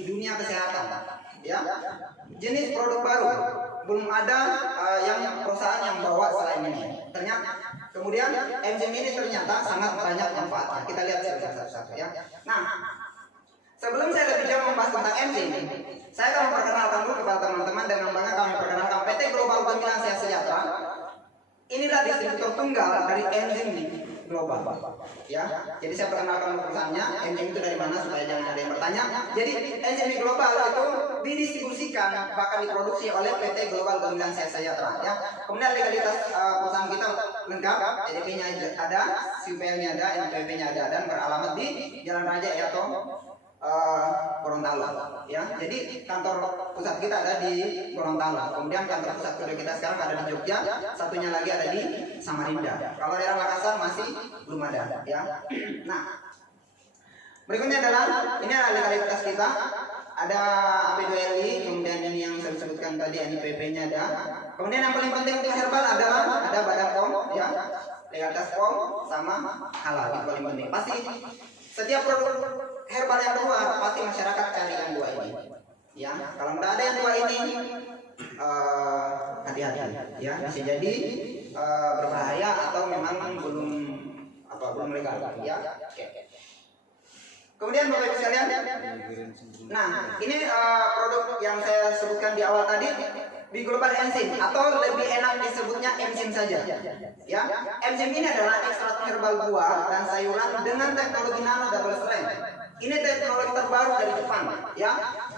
di dunia kesehatan. Ya, jenis produk baru belum ada yang perusahaan yang bawa selain ini. Ternyata kemudian enzim ini ternyata sangat banyak manfaatnya. Kita lihat satu-satu ya. Nah, sebelum saya lebih jauh membahas tentang enzim, saya akan memperkenalkan dulu kepada teman-teman dengan bangga kami perkenalkan PT Global Gemilang Sehat Sejahtera. Inilah distributor tunggal dari enzim global. Ya, jadi saya perkenalkan perusahaannya. Enzim itu dari mana supaya jangan ada yang bertanya. Jadi enzim global itu didistribusikan bahkan diproduksi oleh PT Global Gemilang Sehat Sejahtera. Ya, kemudian legalitas perusahaan kita lengkap, EDP-nya ada, CPL-nya ada, NPWP-nya ada, dan beralamat di Jalan Raja Yato Gorontalo. Ya, jadi kantor pusat kita ada di Gorontalo. Kemudian kantor pusat kedua kita sekarang ada di Jogja, satunya lagi ada di Samarinda. Kalau daerah Makassar masih belum ada. Ya, nah berikutnya adalah ini adalah legalitas kita. Ada AP2LI, kemudian ini yang saya sebutkan tadi, NPWP-nya ada. Kemudian yang paling penting untuk herbal adalah ada Badan POM, ya, legalitas POM sama halal, itu paling penting. Pasti setiap produk herbal yang keluar pasti masyarakat cari yang dua ini. Ya, kalau tidak ada yang dua ini, hati-hati. Ya, bisa jadi berbahaya atau memang belum legal. Ya, oke. Kemudian Bapak Ibu sekalian, nah ini produk yang saya sebutkan di awal tadi di Global Enzim, atau lebih enak disebutnya enzim saja. Ya, enzim ini adalah ekstrak herbal buah dan sayuran dengan teknologi nano double strength. Ini teknologi terbaru dari Jepang. Ya,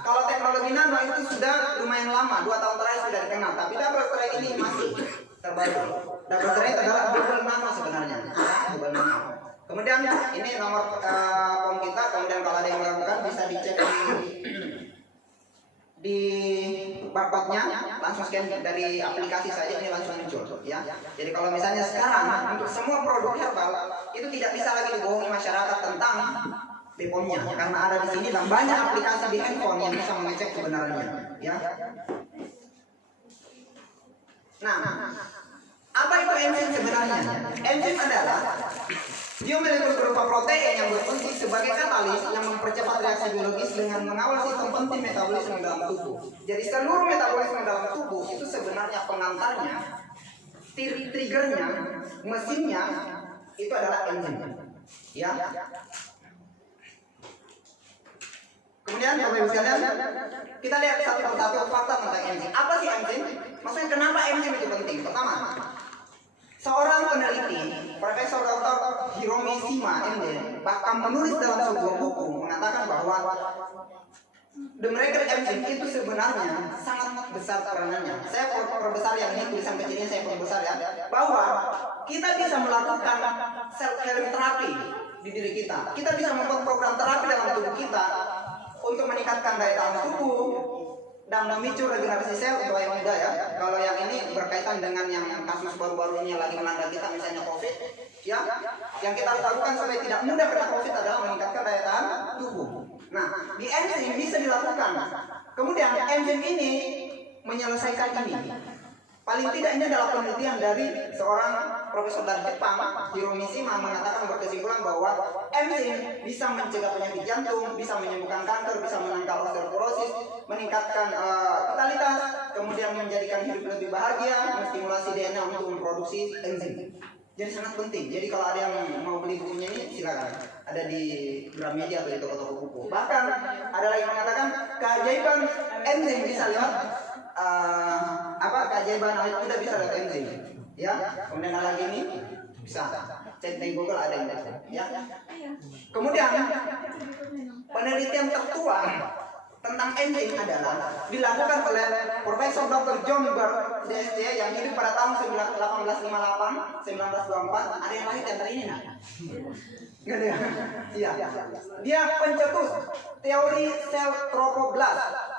kalau teknologi nano itu sudah lumayan lama, 2 tahun terakhir sudah dikenal, tapi double strength ini masih terbaru. Double strength adalah double nano sebenarnya. Double nano. Kemudian ini nomor POM kita. Kemudian kalau ada yang melakukan bisa dicek di barcode-nya, langsung scan dari aplikasi saja, ini langsung muncul. Ya, jadi kalau misalnya sekarang untuk semua produk herbal itu tidak bisa lagi dibohongi masyarakat tentang BPOM-nya, karena ada di sini dan banyak aplikasi di handphone yang bisa mengecek kebenarannya. Ya. Nah, apa itu enzim sebenarnya? Enzim adalah biomolekul berupa protein yang berfungsi sebagai katalis yang mempercepat reaksi biologis dengan mengawal sistem penting metabolisme dalam tubuh. Jadi seluruh metabolisme dalam tubuh itu sebenarnya pengantarnya, triggernya, mesinnya itu adalah enzim. Ya. Kemudian Bapak Ibu sekalian, kita lihat satu persatu fakta tentang enzim. Apa sih enzim? Maksudnya kenapa enzim itu penting? Pertama, seorang peneliti, Profesor Dr. Hiromi Shima, MD, bahkan menulis dalam sebuah buku mengatakan bahwa the molecular enzim itu sebenarnya sangat besar peranannya. Saya perbesar yang ini, tulisan kecil ini saya perbesar ya, bahwa kita bisa melakukan self healing terapi di diri kita. Kita bisa membuat program terapi dalam tubuh kita untuk meningkatkan daya tahan tubuh dan memicu regenerasi sel untuk yang muda ya. Kalau yang ini berkaitan dengan yang kasus baru-baru ini yang lagi melanda kita, misalnya COVID, ya, yang kita lakukan supaya tidak mudah kena COVID adalah meningkatkan daya tahan tubuh. Nah, di enzim bisa dilakukan. Kemudian enzim ini menyelesaikan ini. Paling tidak ini adalah penelitian dari seorang profesor dari Jepang, Hiromi Shima, mengatakan berkesimpulan bahwa enzim bisa mencegah penyakit jantung, bisa menyembuhkan kanker, bisa menangkal osteoporosis, meningkatkan vitalitas, kemudian menjadikan hidup lebih bahagia, menstimulasi DNA untuk memproduksi enzim. Jadi sangat penting. Jadi kalau ada yang mau beli bukunya ini silakan. Ada di Gramedia atau di toko-toko buku. Bahkan ada lagi mengatakan keajaiban enzim bisa lewat keajaiban awet muda bisa lewat enzim. Ya. Kemudian ada lagi ini bisa cek di Google, ada yang ya. Kemudian penelitian tertua tentang enzim adalah dilakukan oleh Profesor Dr. John Bird DSD yang hidup pada tahun 1858 1924. Ada yang lain antara ini nah? Enggak ada. Iya. Dia pencetus teori sel trofoblast.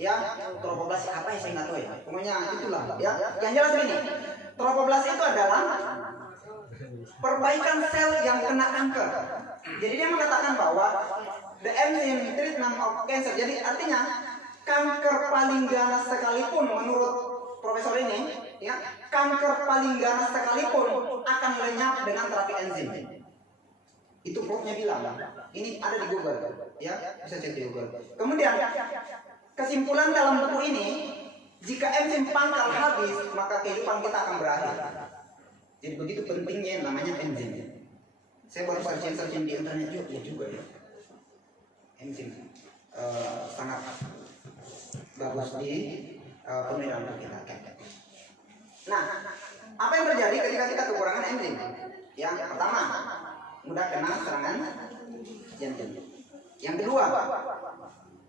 Ya, trofoblast apa yang saya nggak tahu ya. Pokoknya itulah ya. Yang jelas begini, trofoblast itu adalah perbaikan sel yang kena kanker. Jadi dia mengatakan bahwa the enzyme treatment of cancer. Jadi artinya kanker paling ganas sekalipun menurut profesor ini, ya, kanker paling ganas sekalipun akan lenyap dengan terapi enzim. Itu profnya bilang, ini ada di Google, ya bisa cek di Google. Kemudian kesimpulan dalam buku ini, jika enzim pangkal habis, maka kehidupan kita akan berakhir. Jadi begitu pentingnya namanya enzim. Saya baru searching di internet juga ya. Enzim sangat bagus di pemilihan tubuh kita. Nah, apa yang terjadi ketika kita kekurangan enzim? Yang pertama, mudah kena serangan jantung. Yang kedua,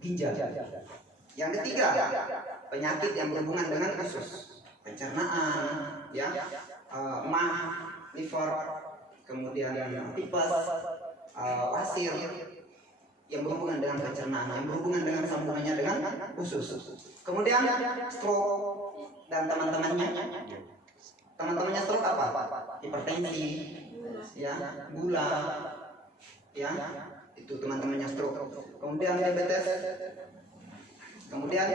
ginjal. Yang ketiga, penyakit yang berhubungan dengan usus, pencernaan, ya, mah, liver, kemudian tipes, pasir, yang berhubungan dengan pencernaan, yang berhubungan dengan sambungannya dengan usus. Kemudian stroke dan teman-temannya stroke apa? Hipertensi, ya, gula, ya, itu teman-temannya stroke. Kemudian diabetes, kemudian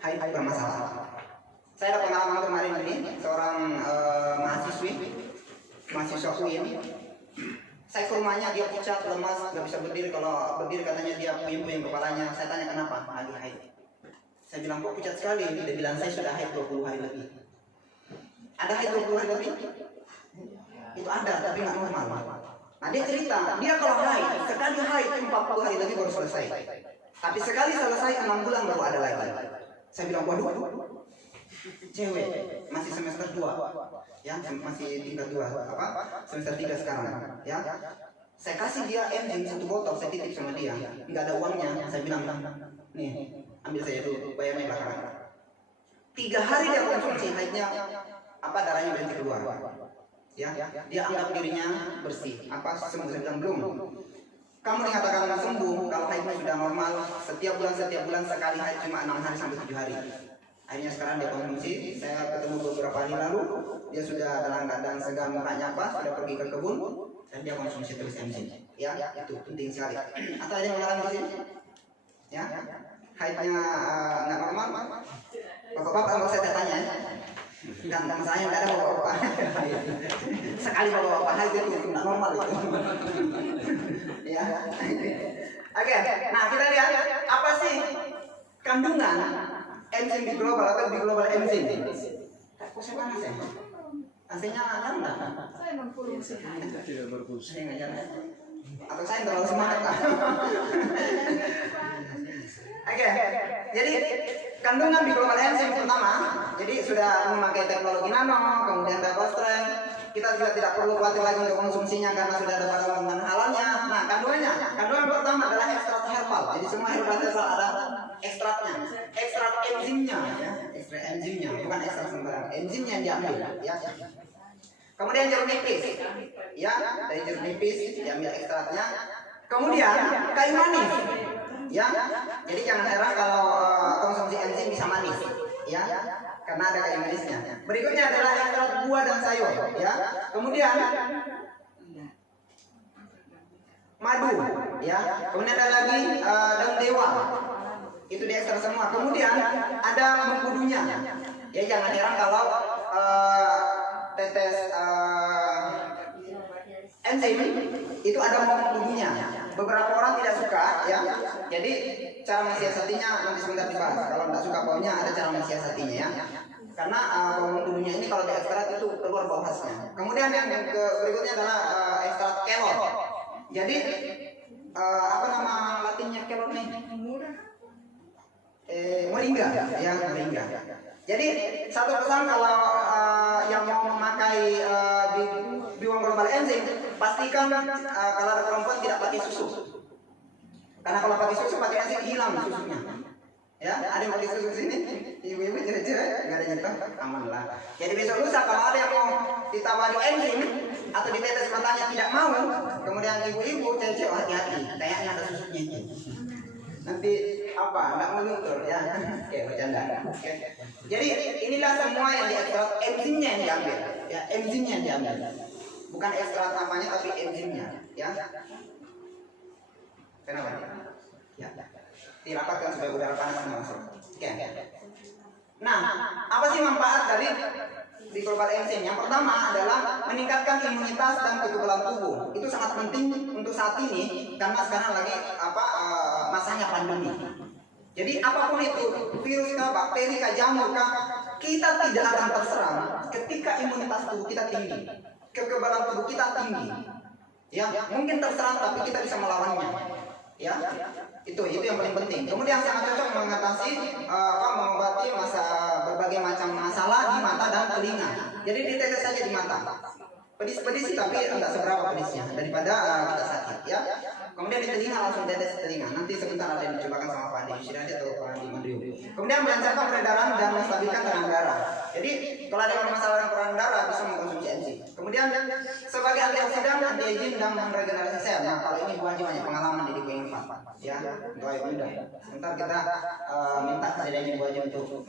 haid bermasalah. Saya ada pengalaman kemarin ini, seorang mahasiswa UIN. Saya ke rumahnya, dia pucat, lemas, nggak bisa berdiri. Kalau berdiri katanya dia puyeng-puyeng kepalanya. Saya tanya kenapa? Lagi haid. Saya bilang kok pucat sekali. Dia bilang saya sudah haid 20 hari lebih. Ada haid 20 hari lebih? Itu ada, tapi nggak normal. Nah dia cerita, dia kalau haid, sekali haid 40 hari lebih baru selesai. Tapi sekali selesai 6 bulan baru ada lagi. Saya bilang waduh, cewek masih semester 2, ya masih tingkat 2, semester 3 sekarang, ya. Saya kasih dia enzim 1 botol, saya titip sama dia, nggak ada uangnya. Saya bilang nih, ambil saya dulu, bayarnya belakangan. 3 hari dia konsumsi, haidnya darahnya berhenti keluar, ya. Dia anggap dirinya bersih, sembuh. Saya bilang belum. Kamu dikatakan sembuh kalau haidnya sudah normal. Setiap bulan sekali haid cuma 6 hari sampai 7 hari. Akhirnya sekarang dia konsumsi. Saya ketemu beberapa hari lalu, dia sudah dalam keadaan segar, mukanya sudah pergi ke kebun dan dia konsumsi terus enzim. Ya, itu penting sekali. Atau ada yang mengalami di sini? Ya, haidnya nggak normal. Bapak-bapak kalau saya tanya, dan saya nggak ada bapak-bapak. Sekali bapak-bapak haid itu nggak normal itu. Ya. Oke, nah kita lihat apa sih kandungan enzim di global atau di global enzim. Kok saya panas ya? AC-nya nyala? Saya berfungsi. Tidak berfungsi. Saya nggak nyala. Atau saya terlalu semangat? Oke, jadi kandungan di global enzim pertama, jadi sudah memakai teknologi nano, kemudian double strand. Kita juga tidak perlu khawatir lagi untuk konsumsinya karena sudah ada pada kandungan halalnya. Nah, kandungan pertama adalah ekstrak herbal. Jadi semua herbal herbal ada ekstraknya, ekstrak enzimnya, ya, ekstrak enzimnya, bukan ekstrak sembarang, enzimnya yang diambil, ya. Kemudian jeruk nipis, ya, dari jeruk nipis diambil ekstraknya. Kemudian kayu manis, ya. Jadi jangan heran kalau konsumsi enzim bisa manis, ya. Karena ada kayu manisnya. Berikutnya adalah ekstrak buah dan sayur, ya. Kemudian madu, ya. Kemudian ada lagi daun dewa, itu diekstrak semua. Kemudian ada mengkudunya, ya. Jangan heran kalau tetes enzim itu ada mengkudunya. Beberapa orang tidak suka, ya. Jadi cara mensiasatinya nanti sebentar dibahas. Kalau tidak suka baunya ada cara mensiasatinya, ya. Karena bau mengkudunya ini kalau diekstrak itu keluar bau khasnya. Kemudian yang berikutnya adalah ekstrak kelor. Jadi apa nama latinnya kelor nih? Moringa, ya, moringa. Jadi satu pesan kalau yang mau memakai biwang global enzim, pastikan kalau ada perempuan tidak pakai susu. Karena kalau pakai susu pakai enzim hilang susunya. Ya, ada yang pakai susu sini, ibu-ibu cewek-cewek nggak ada nyetok, aman lah. Jadi besok lusa kalau ada yang mau ditawari enzim atau ditetes matanya tidak mau, kemudian ibu-ibu cewek-cewek hati-hati, kayaknya ada susunya. Nanti nggak mau luntur, ya. Oke, bercanda. Oke. Jadi inilah semua yang diekstrak, enzimnya yang diambil, ya, enzimnya yang diambil. Bukan ekstrak namanya tapi enzimnya, ya. Kenapa? Ya. Dirapatkan supaya udara panas masuk. Oke. Nah, apa sih manfaat dari di global enzyme? Yang pertama adalah meningkatkan imunitas dan kekebalan tubuh. Itu sangat penting untuk saat ini karena sekarang lagi masanya pandemi. Jadi apapun itu, virus kah, bakteri kah, jamur kah, kita tidak akan terserang ketika imunitas tubuh kita tinggi, kekebalan tubuh kita tinggi. Ya, mungkin terserang tapi kita bisa melawannya. Ya, itu yang paling penting. Kemudian sangat cocok mengatasi mengobati berbagai macam masalah di mata dan telinga. Jadi ditetes saja di mata. Pedis-pedis sih tapi enggak seberapa pedisnya daripada kita sakit ya. Kemudian di telinga langsung tetes telinga. Nanti sebentar ada yang dicobakan sama Pak Andi Yusriyadi atau Pak Andi Madriu. Kemudian melancarkan peredaran dan menstabilkan tekanan darah. Jadi kalau ada yang bermasalah tekanan darah bisa mengkonsumsi enzim. Kemudian sebagai antioksidan, anti-aging dan meregenerasi sel. Nah kalau ini Bu Haji banyak pengalaman di Koin ya. Untuk ayo mudah. Sebentar kita minta keadanya Bu Haji untuk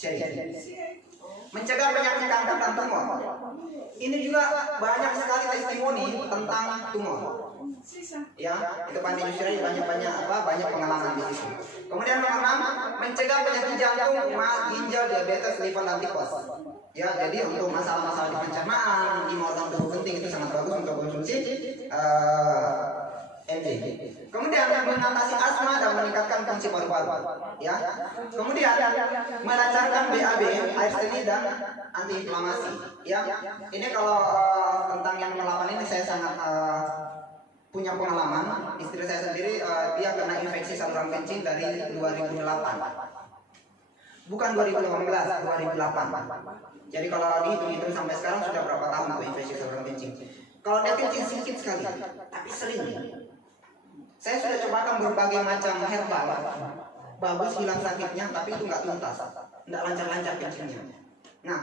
sharing. Mencegah penyakit kanker dan tumor. Ini juga banyak sekali testimoni tentang tumor. Ya, itu Pak Andi Yusriyadi banyak pengalaman di situ. Kemudian nomor 6, mencegah penyakit jantung, emas, ginjal, diabetes, liver, dan tipes. Ya, jadi untuk masalah-masalah di pencernaan, di organ tubuh penting itu sangat bagus untuk konsumsi enzim. Kemudian mengatasi asma dan meningkatkan fungsi paru-paru. Ya. Kemudian melancarkan BAB, air seni dan antiinflamasi. Ya. Ini kalau tentang yang 8 ini saya sangat punya pengalaman. Istri saya sendiri dia kena infeksi saluran kencing dari 2008. Bukan 2018, 2008. Jadi kalau dihitung-hitung sampai sekarang sudah berapa tahun tuh infeksi saluran kencing. Kalau dia kencing sedikit sekali, tapi sering. Saya sudah cobakan berbagai macam herbal, bagus hilang sakitnya, tapi itu nggak tuntas, nggak lancar-lancar kencingnya. Nah,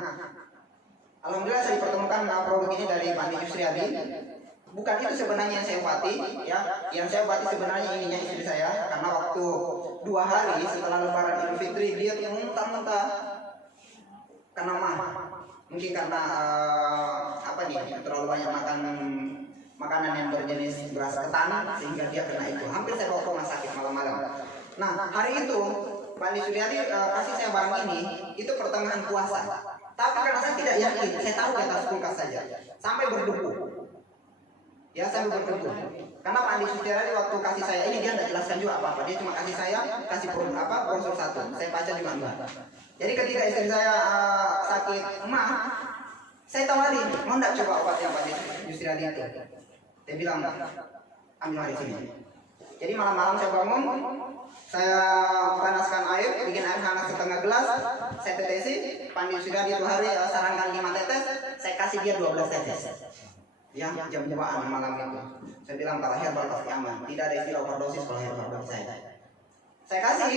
alhamdulillah saya dipertemukan produk ini dari Pak Andi Yusriyadi. Bukan itu sebenarnya yang saya obati, ya. Yang saya obati sebenarnya ininya istri saya, karena waktu 2 hari setelah Lebaran Idul Fitri dia muntah-muntah karena mungkin karena terlalu banyak makan makanan yang berjenis beras ketan sehingga dia kena itu. Hampir saya bawa ke rumah sakit malam-malam. Nah, hari itu Pak Andi Yusriyadi kasih saya barang ini itu pertengahan puasa. Tapi karena saya tidak yakin, saya taruh di atas kulkas saja sampai berdebu. Ya, sampai berdebu. Karena Pak Andi Yusriyadi waktu kasih saya ini dia tidak jelaskan juga apa-apa. Dia cuma kasih saya brosur 1. Saya baca juga enggak. Jadi ketika istri saya sakit emah, saya tawarin, mau enggak coba obat yang Pak Andi Yusriyadi itu? Dia bilang, ambil hari sini. Jadi malam-malam saya bangun, saya panaskan air, bikin air hangat setengah gelas, saya tetesi. Pak Andi Yusriyadi itu hari sarankan 5 tetes, saya kasih dia 12 tetes. Ya, jam 2-an malam itu. Saya bilang kalau herbal pasti aman. Tidak ada istilah overdosis kalau herbal bagi saya. Saya kasih,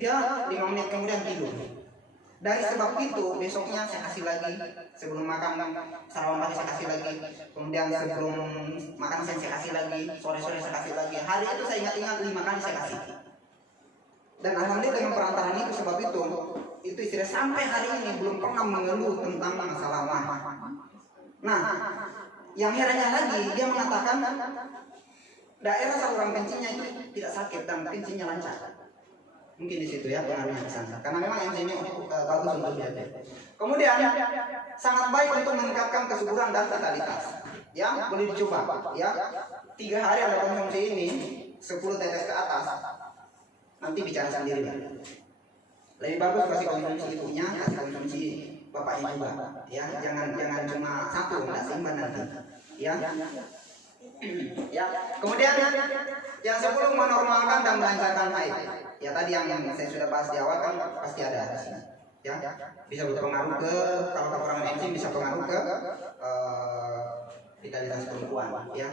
dia 5 menit kemudian tidur. Dari sebab itu, besoknya saya kasih lagi. Sebelum makan, sarapan pagi saya kasih lagi. Kemudian sebelum makan siang saya kasih lagi. Sore-sore saya kasih lagi. Hari itu saya ingat-ingat 5 kali saya kasih. Dan alhamdulillah dengan perantaraan itu, sebab itu istri sampai hari ini belum pernah mengeluh tentang masalah mah. Nah, yang herannya lagi, dia mengatakan daerah saluran kencingnya itu tidak sakit dan kencingnya lancar. Mungkin di situ ya pengaruhnya ke sana. Karena memang enzimnya bagus untuk diabetes. Kemudian sangat baik untuk meningkatkan kesuburan dan vitalitas. Ya, boleh dicoba. Ya, 3 hari Anda konsumsi ini 10 tetes ke atas. Nanti bicara sendiri. Lebih bagus kasih konsumsi ibunya, kasih konsumsi bapaknya juga, ya jangan cuma 1, nggak seimbang nanti, ya. Ya. Kemudian yang 10 menormalkan dan melancarkan haid. Ya tadi yang saya sudah bahas di awal kan pasti ada di sini. Ya, bisa berpengaruh ke kalau kekurangan enzim bisa pengaruh ke vitalitas perempuan, ya.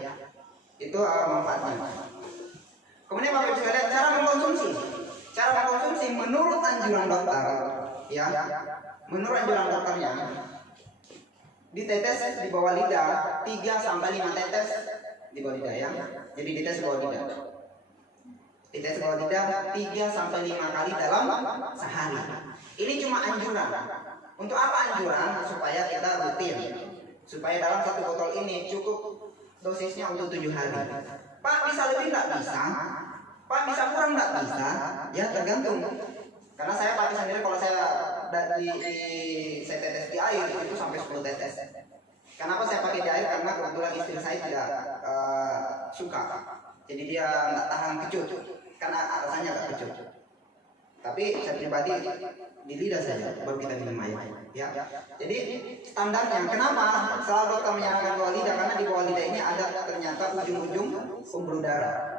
Itu manfaatnya. Kemudian Bapak Ibu sekalian, cara mengkonsumsi. Cara mengkonsumsi menurut anjuran dokter, ya. Menurut anjuran dokternya, ditetes di bawah lidah 3-5 tetes di bawah lidah, ya. Jadi dites di bawah lidah. Dites di bawah lidah 3-5 kali dalam sehari. Ini cuma anjuran. Untuk apa anjuran? Supaya kita rutin. Supaya dalam 1 botol ini cukup dosisnya untuk 7 hari. Pak, bisa lebih nggak bisa? Pak, bisa kurang nggak bisa? Ya tergantung. Karena saya pakai sendiri kalau saya saya tetes di air itu sampai 10 tetes. Kenapa saya pakai di air? Karena kebetulan istri saya tidak suka. Jadi dia nggak tahan kecut karena rasanya agak kecut. Tapi saya pribadi di lidah saja baru kita minum air. Ya. Jadi standarnya kenapa selalu dokter menyarankan bawah lidah? Karena di bawah lidah ini ada ternyata ujung-ujung pembuluh darah.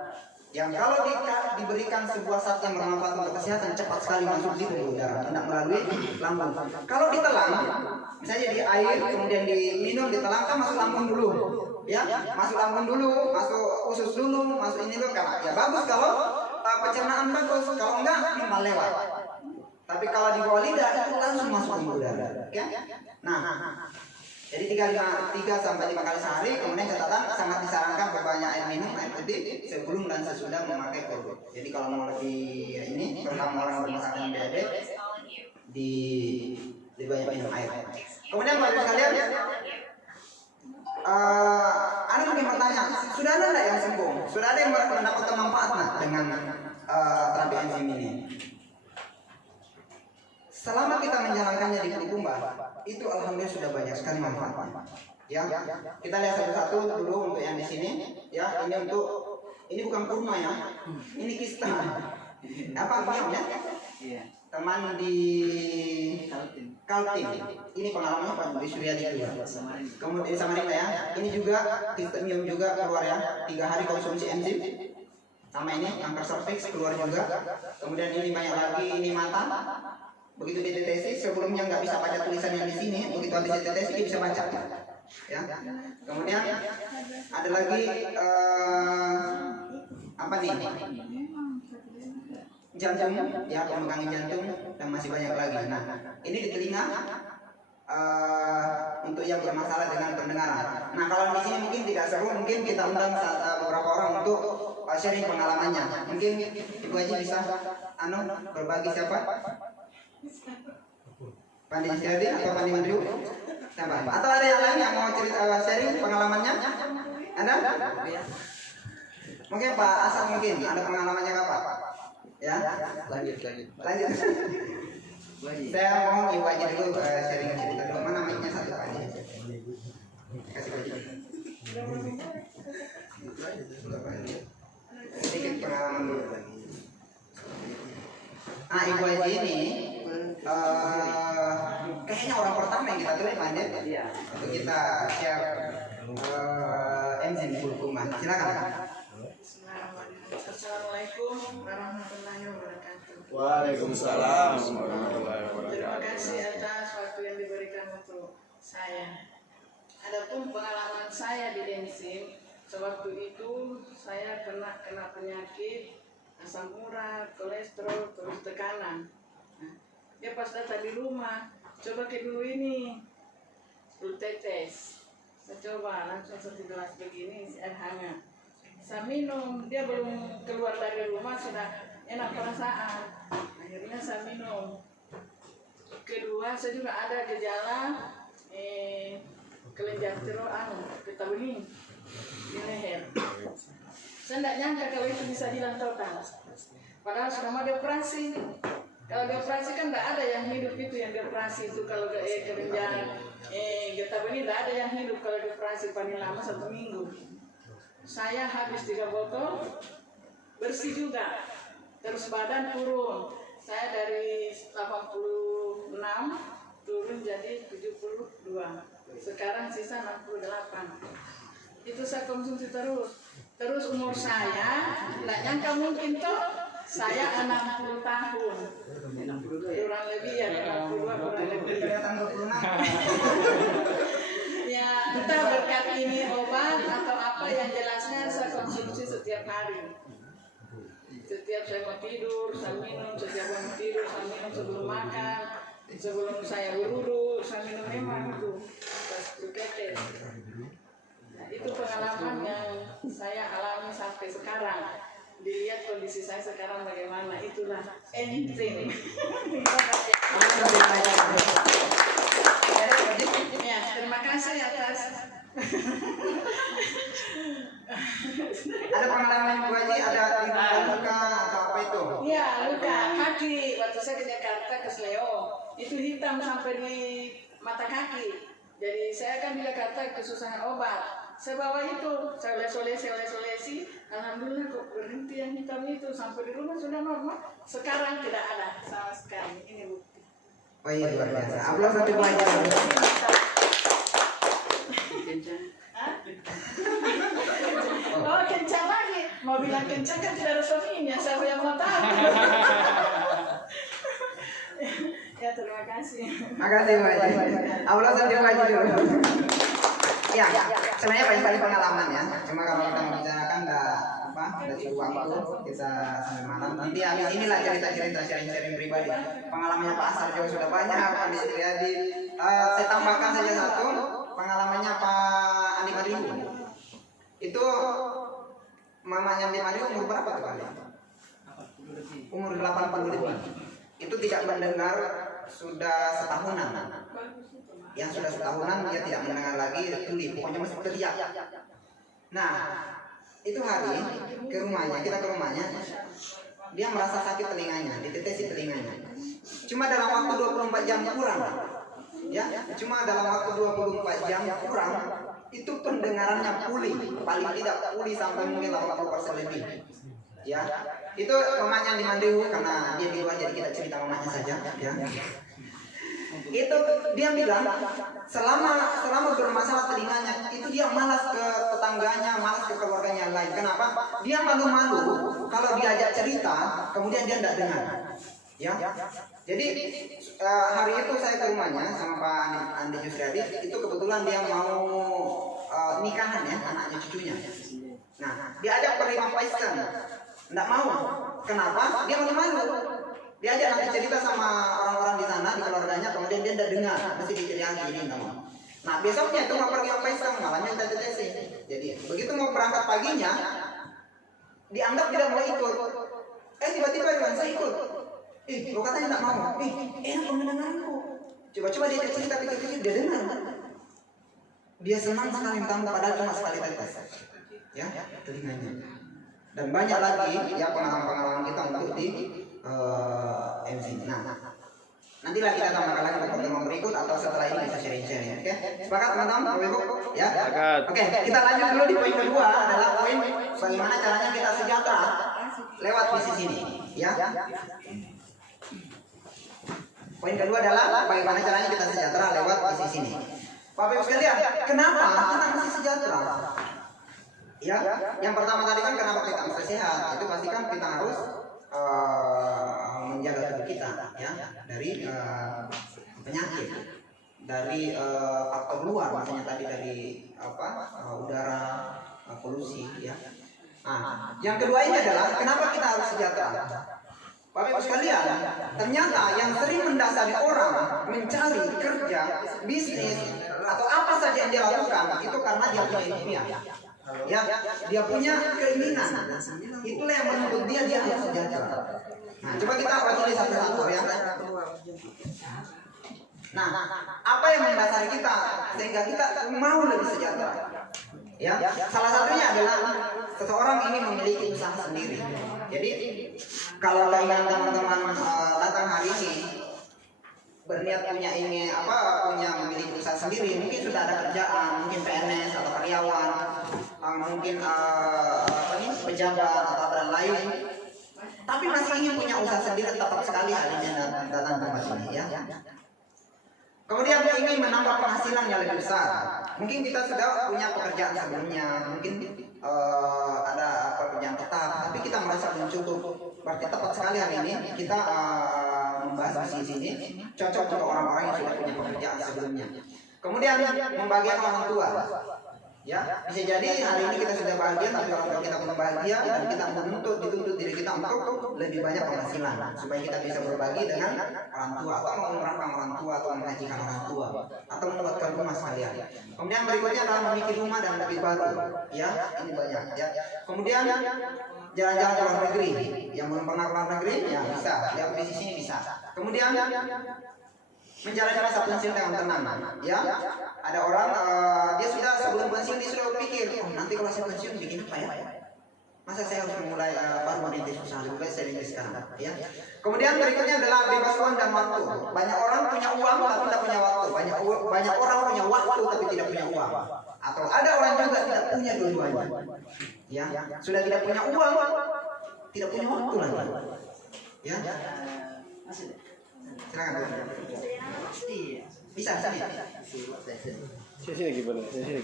Yang kalau diberikan sebuah zat yang bermanfaat untuk kesehatan cepat sekali masuk di pembuluh darah, tidak melalui lambung. Kalau ditelan, misalnya di air kemudian diminum, ditelan kan masuk lambung dulu, ya, masuk lambung dulu, masuk usus dulu, masuk ini dulu. Ya bagus kalau pencernaan bagus, kalau enggak cuma lewat. Tapi kalau di bawah lidah itu langsung masuk pembuluh darah. Oke? Nah. Jadi 3 sampai 5 kali sehari. Kemudian catatan sangat disarankan perbanyak air minum, air putih sebelum dan sesudah memakai produk. Jadi kalau mau lebih ini, terutama orang bermasalah dengan diabetes, lebih banyak minum air. Kemudian Bapak sekalian, ada mungkin bertanya, sudah ada nggak yang sembuh? Sudah ada yang mendapatkan manfaat nggak dengan terapi enzim ini? Selama kita menjalankannya di Bulukumba, itu alhamdulillah sudah banyak sekali manfaatnya. Ya, kita lihat satu-satu dulu untuk yang di sini. Ya, ini bukan kurma ya, ini kista. Apa biom ya? Teman di Kaltim. Ini pengalamannya Pak di Suryadi juga. Kemudian di Samarinda ya. Ini juga kistamium juga keluar ya. 3 hari konsumsi enzim. Sama ini kanker serviks keluar juga. Kemudian ini banyak lagi, ini mata. Begitu ditetesis, sebelumnya nggak bisa baca tulisan yang di sini, begitu habis ditetesis dia bisa baca. Ya. Kemudian ada lagi apa nih? Jantung, ya pemegang jantung dan masih banyak lagi. Nah, ini di telinga untuk yang bermasalah dengan pendengaran. Nah, kalau di sini mungkin tidak seru, mungkin kita undang beberapa orang untuk sharing pengalamannya. Mungkin Ibu Haji bisa berbagi siapa? Pandi Syadi atau Pandi Mandriu? Atau ada yang lain yang mau cerita sharing pengalamannya? Ada? Mungkin Pak Asal mungkin ada pengalamannya apa? Ya? Lanjut. Saya mohon Ibu Haji dulu sharing cerita dulu. Mana mic-nya satu Pak Haji? Kasih Pak Haji. Sedikit pengalaman dulu. Ibu Haji ini kayaknya orang pertama yang kita terima ya, untuk kita share enzim di Bulukumba. Silakan. Assalamualaikum warahmatullahi wabarakatuh. Waalaikumsalam warahmatullahi wabarakatuh. Terima kasih atas waktu yang diberikan untuk saya. Adapun pengalaman saya di enzim, sewaktu itu saya pernah kena penyakit asam urat, kolesterol, terus tekanan. Dia pas datang di rumah, coba ke dulu ini, 10 tetes. Saya coba langsung 1 gelas begini, isi air hangat. Saya minum, dia belum keluar dari rumah sudah enak perasaan. Akhirnya saya minum. Kedua, saya juga ada gejala kelenjar getah bening di leher. Saya tidak nyangka kalau itu bisa hilang total. Padahal sudah mau dioperasi. Kalau dioperasi kan tidak ada yang hidup itu yang dioperasi itu kalau kelenjar getah bening tidak ada yang hidup kalau dioperasi paling lama 1 minggu. Saya habis 3 botol, bersih juga, terus badan turun. Saya dari 86 turun jadi 72. Sekarang sisa 68. Itu saya konsumsi terus. Terus umur saya tidak nyangka mungkin toh saya 60 tahun. Kurang lebih ya 62 kurang lebih. Kelihatan 26. Ya, entah berkat ini obat atau apa yang jelasnya saya konsumsi setiap hari. Setiap saya mau tidur, saya minum. Setiap saya mau tidur, saya minum sebelum makan. Sebelum saya berwudu, saya minum memang itu. Tetes. Nah, itu pengalaman yang saya alami sampai sekarang. Dilihat kondisi saya sekarang bagaimana, itulah enzim. Ya, terima kasih atas. Ada pengalaman Ibu Haji, ada luka atau apa itu? Iya, Iya, luka kaki waktu saya ke Jakarta ke Sleo itu hitam sampai di mata kaki. Jadi saya kan di Jakarta kesusahan obat. Saya bawa itu, saya olesi, alhamdulillah kok berhenti yang hitam itu sampai di rumah sudah normal. Sekarang tidak ada sama sekali. Ini bukti. Oh iya, luar biasa. Aplaus untuk Wahyu. Hah? Oh kencang lagi. Mau bilang kencang kan tidak ada suaminya. Siapa yang mau tahu? Ya terima kasih. Makasih Wahyu. Aplaus untuk Wahyu dulu. Ya, sebenarnya banyak sekali pengalaman ya. Cuma kalau kita membicarakan udah cukup waktu kita sampai malam. Nanti habis inilah cerita-cerita sharing-sharing pribadi. Pengalamannya Pak Asar juga sudah banyak. Pak Distriadi. Saya tambahkan saja satu. Pengalamannya Pak Andi Maribu. Itu mamanya Andi Maribu umur berapa tuh kali? Umur 80 lebih. Itu tidak mendengar sudah setahunan. Yang sudah setahunan dia tidak mendengar lagi tuli, pokoknya masih teriak. Nah, itu hari kita ke rumahnya, dia merasa sakit telinganya, ditetesi telinganya. Cuma dalam waktu 24 jam kurang, ya, cuma dalam waktu 24 jam kurang, itu pendengarannya pulih, paling tidak pulih sampai mungkin 80% lebih. Ya, itu mamanya di Mandehu karena dia di luar jadi kita cerita mamanya saja, ya. Itu dia bilang selama bermasalah telinganya itu dia malas ke tetangganya, malas ke keluarganya lain. Kenapa? Dia malu-malu kalau diajak cerita kemudian dia tidak dengar. Ya. Jadi hari itu saya ke rumahnya sama Pak Andi Yusriadi, itu kebetulan dia mau nikahan ya anaknya cucunya. Nah, diajak Imam Faisal. Tidak mau. Kenapa? Dia malu-malu. Dia aja nanti cerita sama orang-orang di sana, di keluarganya, kemudian dia tidak dengar, mesti diceritakan ini nama. Nah besoknya itu mau pergi apa Islam, malamnya kita tetesi. Jadi begitu mau berangkat paginya, dianggap tidak mau ikut. Tiba-tiba dia saya ikut. Lo katanya tidak mau. Enak pendengaranku. Coba-coba dia cerita kecil-kecil, dia dengar. Dia senang sekali tamu padahal cuma sekali tetes. Ya, telinganya. Dan banyak lagi ya pengalaman-pengalaman kita untuk di MC. Nah, nantilah kita tambahkan lagi di pertemuan berikut atau setelah ini bisa sharing-sharing. Oke? Sepakat teman-teman, Bapak Ibu? Ya. Oke, kita lanjut dulu di poin kedua adalah poin bagaimana caranya kita sejahtera lewat visi sini. Ya. Poin kedua adalah bagaimana caranya kita sejahtera lewat visi sini. Bapak Ibu sekalian, kenapa kita mesti sejahtera? Ya, yang pertama tadi kan kenapa kita mesti sehat? Itu pasti kan kita harus menjaga tubuh kita ya dari penyakit, dari faktor luar, misalnya tadi dari udara, polusi ya. Nah, yang kedua ini adalah kenapa kita harus sejahtera. Bapak Ibu sekalian, ternyata yang sering mendasari orang mencari kerja, bisnis atau apa saja yang dia lakukan itu karena dia punya impian. Ya, dia punya keinginan. Itulah yang menuntut dia harus sejahtera. Nah, coba kita pelajari satu-satu ya. Nah, apa yang mendasari kita sehingga kita mau lebih sejahtera? Ya, salah satunya adalah seseorang ini memiliki usaha sendiri. Jadi, kalau kalian teman-teman datang hari ini berniat punya memiliki usaha sendiri, mungkin sudah ada kerjaan, mungkin PNS atau karyawan, mungkin pejabat atau dan lain, tapi masih ingin punya usaha sendiri, tetap sekali harinya datang tempat ini ya. Kemudian dia ingin menambah penghasilan yang lebih besar. Mungkin kita sudah punya pekerjaan sebelumnya, mungkin ada pekerjaan tetap, tapi kita merasa belum cukup. Berarti tepat sekali hari ini kita membahas di sini cocok untuk orang-orang yang sudah punya pekerjaan sebelumnya. Kemudian membahagiakan orang tua. Ya, bisa jadi hari ini kita sudah bahagia, tapi kalau kita belum bahagia dan kita dituntut diri kita untuk lebih banyak penghasilan supaya kita bisa berbagi dengan orang tua atau mengurangkan orang tua atau menghajikan orang tua atau membuatkan rumah sekalian. Kemudian berikutnya adalah memiliki rumah dan lebih baru. Ya, ini banyak ya. Kemudian jalan-jalan ke luar negeri, yang belum pernah ke luar negeri ya bisa, yang di sini bisa. Kemudian menjalani masa pensiun dengan tenang. Ya, ada orang dia sudah sebelum pensiun dia sudah berpikir, nanti kalau saya pensiun bikin apa ya? Masa saya harus memulai baru merintis usaha, lebih baik saya rintis sekarang, ya. Kemudian berikutnya adalah bebas uang dan waktu. Banyak orang punya uang tapi tidak punya waktu. Banyak orang punya waktu tapi tidak punya uang. Atau ada orang juga tidak punya dua-duanya. Ya, sudah tidak punya uang, tidak punya waktu lagi. Ya. Silakan. Bisa, sini. Sini gimana? Sini.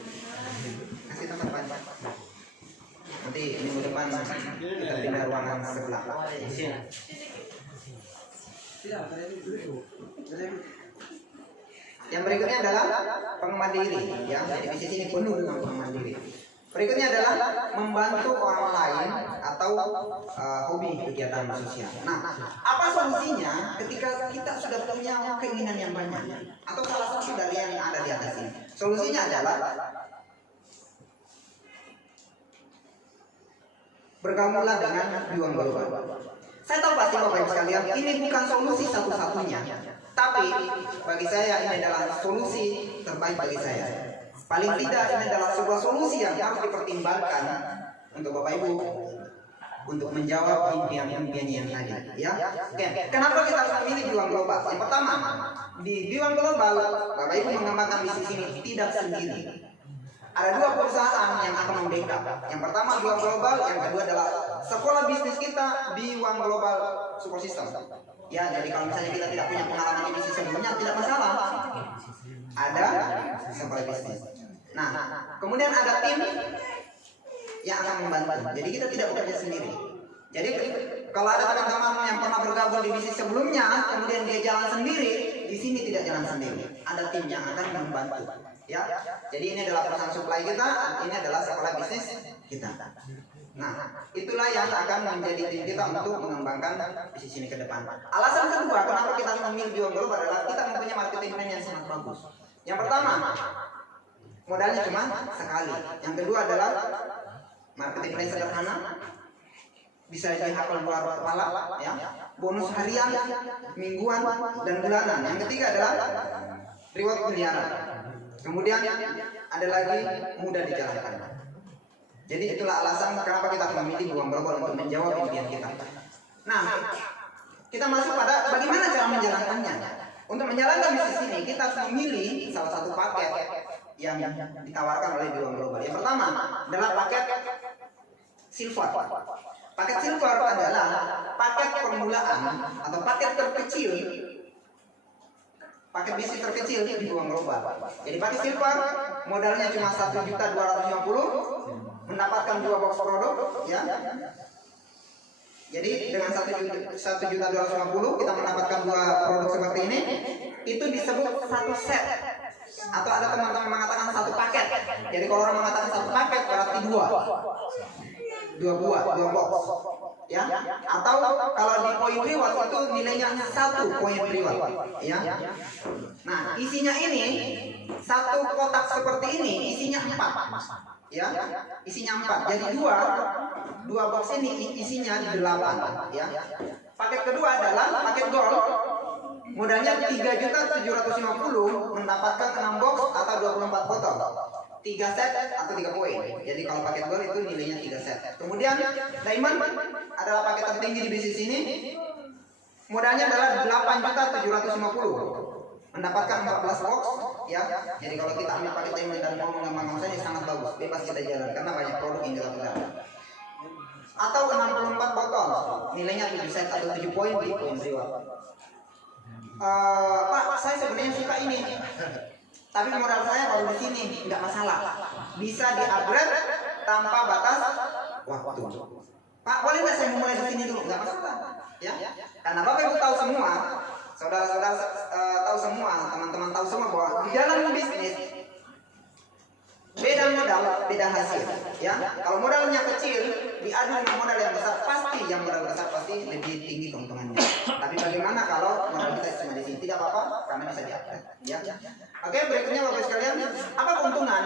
Kasih tempat Pak. Nanti minggu depan kita pindah ruangan sebelah. Yang berikutnya adalah pengembangan diri, ya. Jadi bisnis ini penuh dengan pengembangan diri. Berikutnya adalah membantu orang lain atau hobi kegiatan sosial. Nah, apa solusinya ketika kita sudah punya keinginan yang banyak atau salah satu dari yang ada di atas ini? Solusinya adalah bergabunglah dengan Juang Global. Saya tahu pasti Bapak Ibu sekalian, ini bukan solusi satu-satunya, tapi bagi saya ini adalah solusi terbaik bagi saya. Paling tidak ini adalah sebuah solusi yang harus dipertimbangkan untuk Bapak Ibu untuk menjawab impian-impian yang tadi. Ya, oke. Kenapa kita harus memilih Juang Global? Yang pertama, di Juang Global Bapak Ibu mengembangkan bisnis ini tidak sendiri. Ada dua perusahaan yang akan membackup. Yang pertama Juang Global, yang kedua adalah sekolah bisnis kita di Juang Global Support System. Ya, jadi kalau misalnya kita tidak punya pengalaman di bisnis sebelumnya tidak masalah. Ada sekolah bisnis. Nah, kemudian ada tim yang akan membantu. Jadi kita tidak bekerja sendiri. Jadi kalau ada teman-teman yang pernah bergabung di bisnis sebelumnya, kemudian dia jalan sendiri, di sini tidak jalan sendiri. Ada tim yang akan membantu. Ya, jadi ini adalah perusahaan supply kita, ini adalah sekolah bisnis kita. Nah, itulah yang akan menjadi tim kita untuk mengembangkan bisnis ini ke depan. Alasan kedua, kenapa kita memilih Juang Global adalah kita mempunyai marketing plan yang sangat bagus. Yang pertama, modalnya cuma sekali. Yang kedua adalah marketing plan sederhana, bisa dihafal luar kepala, ya. Bonus harian, mingguan, dan bulanan. Yang ketiga adalah reward miliaran. Kemudian ada lagi mudah dijalankan. Jadi itulah alasan kenapa kita memilih Juang Global untuk menjawab impian kita. Nah, kita masuk pada bagaimana cara menjalankannya. Untuk menjalankan bisnis ini kita harus memilih salah satu paket yang ditawarkan oleh Juang Global. Yang pertama adalah paket silver. Paket silver adalah paket permulaan atau paket terkecil. Paket bisnis terkecil di Juang Global. Jadi paket silver modalnya cuma 1.250.000, mendapatkan 2 box produk, ya. Jadi dengan 1.250.000 kita mendapatkan 2 produk seperti ini. Itu disebut satu set. Atau ada teman-teman mengatakan satu paket. Jadi kalau orang mengatakan satu paket berarti 2 box. Ya, atau kalau di poin reward itu nilainya 1 poin reward, ya. Nah, isinya ini satu kotak seperti ini isinya 4, ya, isinya 4. Jadi 2 box ini isinya 8, ya. Paket kedua adalah paket gold, modalnya 3.750.000, mendapatkan 6 box atau 24 botol. 3 set atau 3 poin. Jadi kalau paket gold itu nilainya 3 set. Kemudian diamond adalah paket tertinggi di bisnis ini. Modalnya adalah 8.750.000, mendapatkan 14 box, ya. Jadi kalau kita ambil paket diamond dan mau mengembangkan usaha ini sangat bagus, bebas kita jalan karena banyak produk yang kita pelajari. Atau 64 botol, nilainya 7 set atau 7 poin di poin reward. Pak, saya sebenarnya suka ini. Tapi modal saya baru di sini, nggak masalah. Bisa di-upgrade tanpa batas waktu. Pak, boleh nggak saya mulai di sini dulu? Nggak masalah, ya. Karena Bapak Ibu tahu semua, saudara-saudara tahu semua, teman-teman tahu semua bahwa di dalam bisnis beda modal, beda hasil, ya. Kalau modalnya kecil diadu dengan modal yang besar, pasti yang modal besar pasti lebih tinggi keuntungannya. Tapi bagaimana kalau modal kita cuma di sini? Tidak apa-apa, karena bisa di-upgrade, ya. Oke, berikutnya Bapak sekalian, apa keuntungan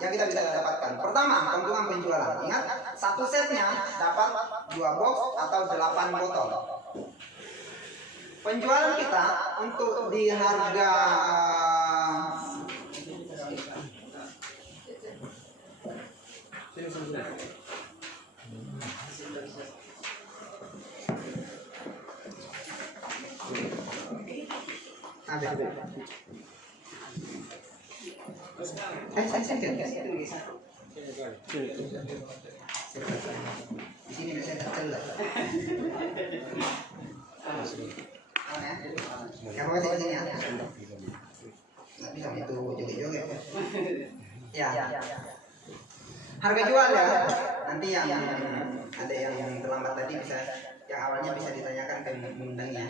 yang kita bisa dapatkan? Pertama, keuntungan penjualan. Ingat, satu setnya dapat 2 box atau 8 botol. Penjualan kita untuk di harga Ada. Di sini saya tak jelas. Kamu masih di sini ya? Nggak bisa itu joget-joget. Ya. Harga jual ya. Nanti yang ada yang terlambat tadi bisa, yang awalnya bisa ditanyakan ke undangnya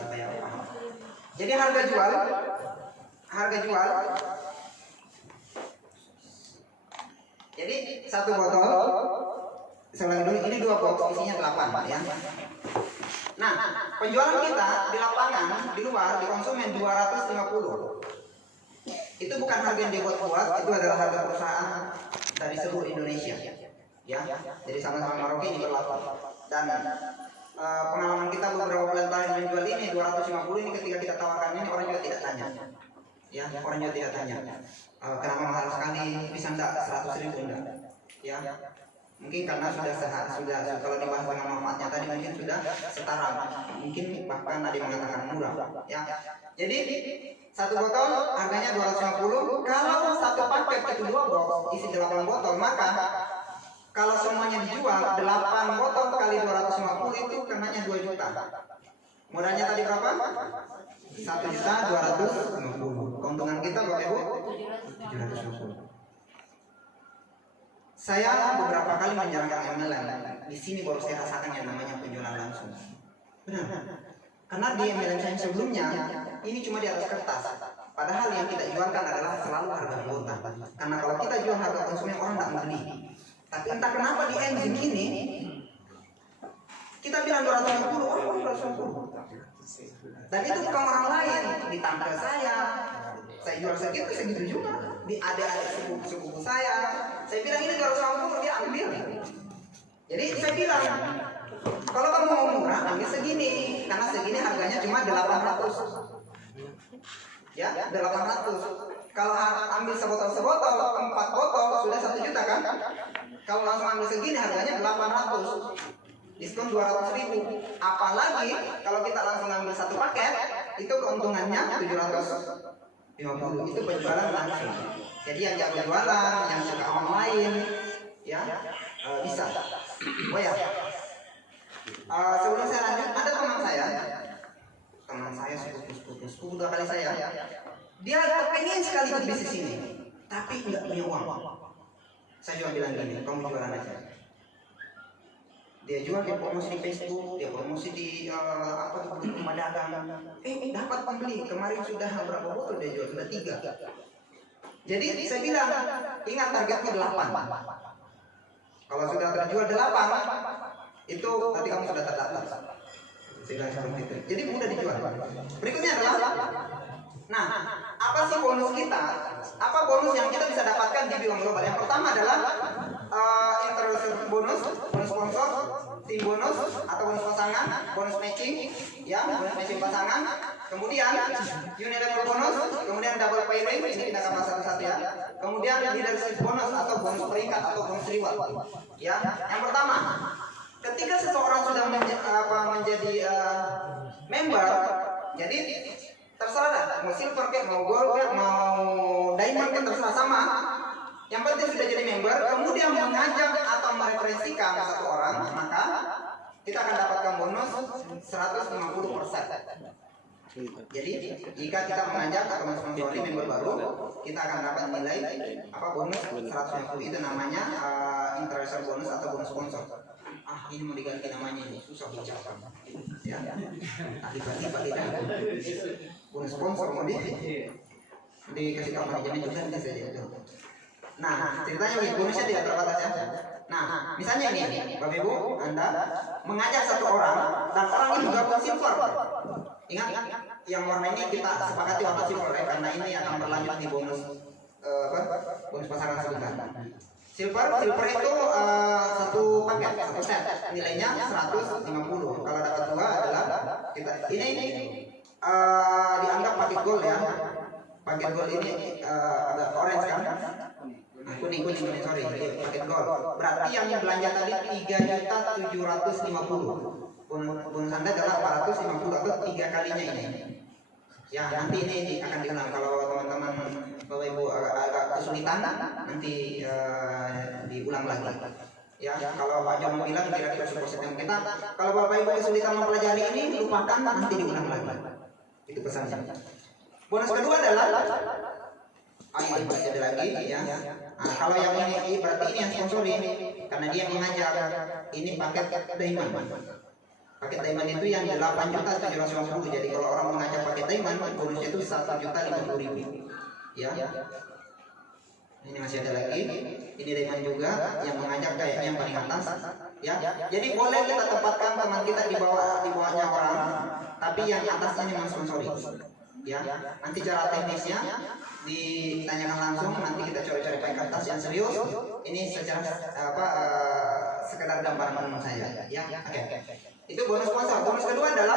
supaya paham. Jadi harga jual. Jadi satu botol, saya dulu ini 2 box isinya 8 ya. Nah, penjualan kita di lapangan, di luar, di konsumen 250. Itu bukan harga yang dibuat-buat, itu adalah harga perusahaan dari seluruh Indonesia. Ya, jadi sama-sama Maroke ini berlaku. Dan pengalaman kita beberapa bulan terakhir menjual ini 250 ini ketika kita tawarkan ini orang juga tidak tanya. Ya, orang juga tidak tanya. Kenapa mahal sekali, bisa enggak 100.000 enggak? Ya. Mungkin karena sudah kalau dibahas dengan manfaatnya tadi mungkin sudah setara, mungkin bahkan ada yang mengatakan murah, ya. Jadi satu botol harganya 250. Kalau satu paket itu 2 box isi 8 botol, maka kalau semuanya dijual 8 botol kali 250 itu kenanya 2 juta. Modalnya tadi berapa? 1.250.000. Keuntungan kita Bapak Ibu 750. Saya beberapa kali menjalankan MLM. Di sini baru saya rasakan yang namanya penjualan langsung. Benar. Karena di MLM saya sebelumnya ini cuma di atas kertas. Padahal yang kita jualkan adalah selalu harga kuota. Karena kalau kita jual harga konsumen orang tidak membeli. Tapi entah kenapa di engine ini kita bilang 250, orang 250. Dan itu bukan orang lain, di tangga saya jual segitu juga. Di adik-adik sepupu saya bilang ini 250, dia ambil. Jadi saya bilang, kalau kamu mau murah, ambil segini. Karena segini harganya cuma 800. Ya, 800. Kalau ambil sebotol, 4 botol, sudah 1 juta kan? Kalau langsung ambil segini harganya 800. Diskon 200.000. Apalagi kalau kita langsung ambil 1 paket, itu keuntungannya 750. Itu penjualan langsung. Jadi yang jago jualan, yang suka orang lain, ya bisa. Oh ya. Sebelum saya lanjut, ada teman saya sepupu 2 kali saya. Dia pengen sekali ikut bisnis ini, tapi nggak punya uang. Saya cuma bilang gini, kamu jualan aja. Dia jual, dia promosi di Facebook, dia promosi di rumah dagang. Dapat pembeli. Kemarin sudah berapa botol dia jual? Sudah 3. Jadi saya bilang, ingat targetnya 8. Kalau sudah terjual 8, itu nanti kamu sudah terdaftar. Saya bilang seperti itu. Jadi mudah dijual. Berikutnya adalah, nah, apa sih bonus kita? Apa bonus yang kita bisa dapatkan di Biwang Global? Yang pertama adalah bonus sponsor, tim bonus atau bonus pasangan, bonus matching, ya, bonus matching pasangan. Kemudian unilevel bonus, kemudian double pay rate, ini kita akan bahas satu-satu ya. Kemudian leadership bonus atau bonus peringkat atau bonus reward. Ya, yang pertama, ketika seseorang sudah menjadi member, jadi terserah mau silver kayak, mau gold kayak, mau diamond kayak, terserah sama. Yang penting sudah jadi member, kemudian mengajak atau mereferensikan satu orang, maka kita akan dapatkan bonus 150%. Jadi jika kita mengajak atau mensponsori member baru, kita akan dapat nilai bonus 150. Itu namanya introducer bonus atau bonus sponsor. Ini mau diganti namanya, ini susah diucapkan. Ya, tiba-tiba tidak bonus sponsor mau dikasih tahu manajemen juga bisa jadi itu. Nah, ceritanya bonusnya tidak terbatas ya. Nah, misalnya ini, Bapak Ibu, Anda mengajak satu orang dan orang itu gabung silver. Ingat, yang warna ini kita sepakati warna silver ya, karena ini akan berlanjut di bonus bonus pasangan sebentar. Silver itu satu paket, satu set, nilainya 150. Kalau dapat 2 adalah kita ini dianggap paket gold ya. Paket gold ini agak orange kan? Nah, kuning sorry, paket gold. Berarti yang belanja tadi 3.750. Bonus Anda adalah 450 atau 3 kalinya ini. Ya, nanti ini akan dikenal kalau teman-teman Bapak Ibu agak kesulitan nanti diulang lagi. Ya, kalau Pak John bilang kira-kira support system kita, kalau Bapak Ibu kesulitan mempelajari ini lupakan, nanti diulang lagi. Itu pesannya. Bonus kedua adalah ini masih ada lagi ya. Nah, kalau yang ini berarti ini yang sponsorin karena dia mengajak ini paket diamond. Paket diamond itu yang 8.750. Jadi kalau orang mengajak paket diamond bonusnya itu 1.050.000. Ya. Ini masih ada lagi. Ini diamond juga yang mengajak kayaknya yang paling atas. Ya. Jadi boleh kita tempatkan teman kita di bawahnya orang, tapi yang atasnya memang sponsorin. Ya, nanti cara teknisnya ditanyakan langsung, nanti kita cari-cari pakai kertas yang serius. Ini secara sekedar gambaran saja. Ya, oke. Itu bonus sponsor. Bonus kedua adalah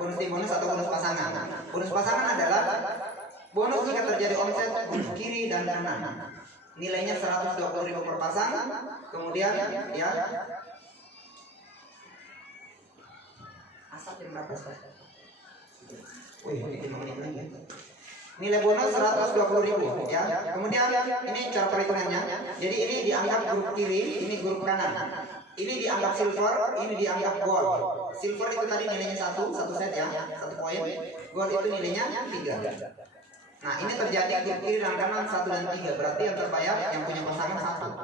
bonus tim bonus atau bonus pasangan. Bonus pasangan adalah bonus jika terjadi omset bonus kiri dan kanan. Nilainya 120.000 per pasang. Kemudian ya. Asal jam berapa sih? Wih, nilai bonus 120.000 ya. Kemudian ini cara perhitungannya. Jadi ini dianggap grup kiri, ini grup kanan. Ini dianggap silver, ini dianggap gold. Silver itu tadi nilainya satu set ya, 1 poin. Gold itu nilainya 3. Nah, ini terjadi grup kiri dan kanan 1 dan 3. Berarti yang terbayar yang punya pasangan 1.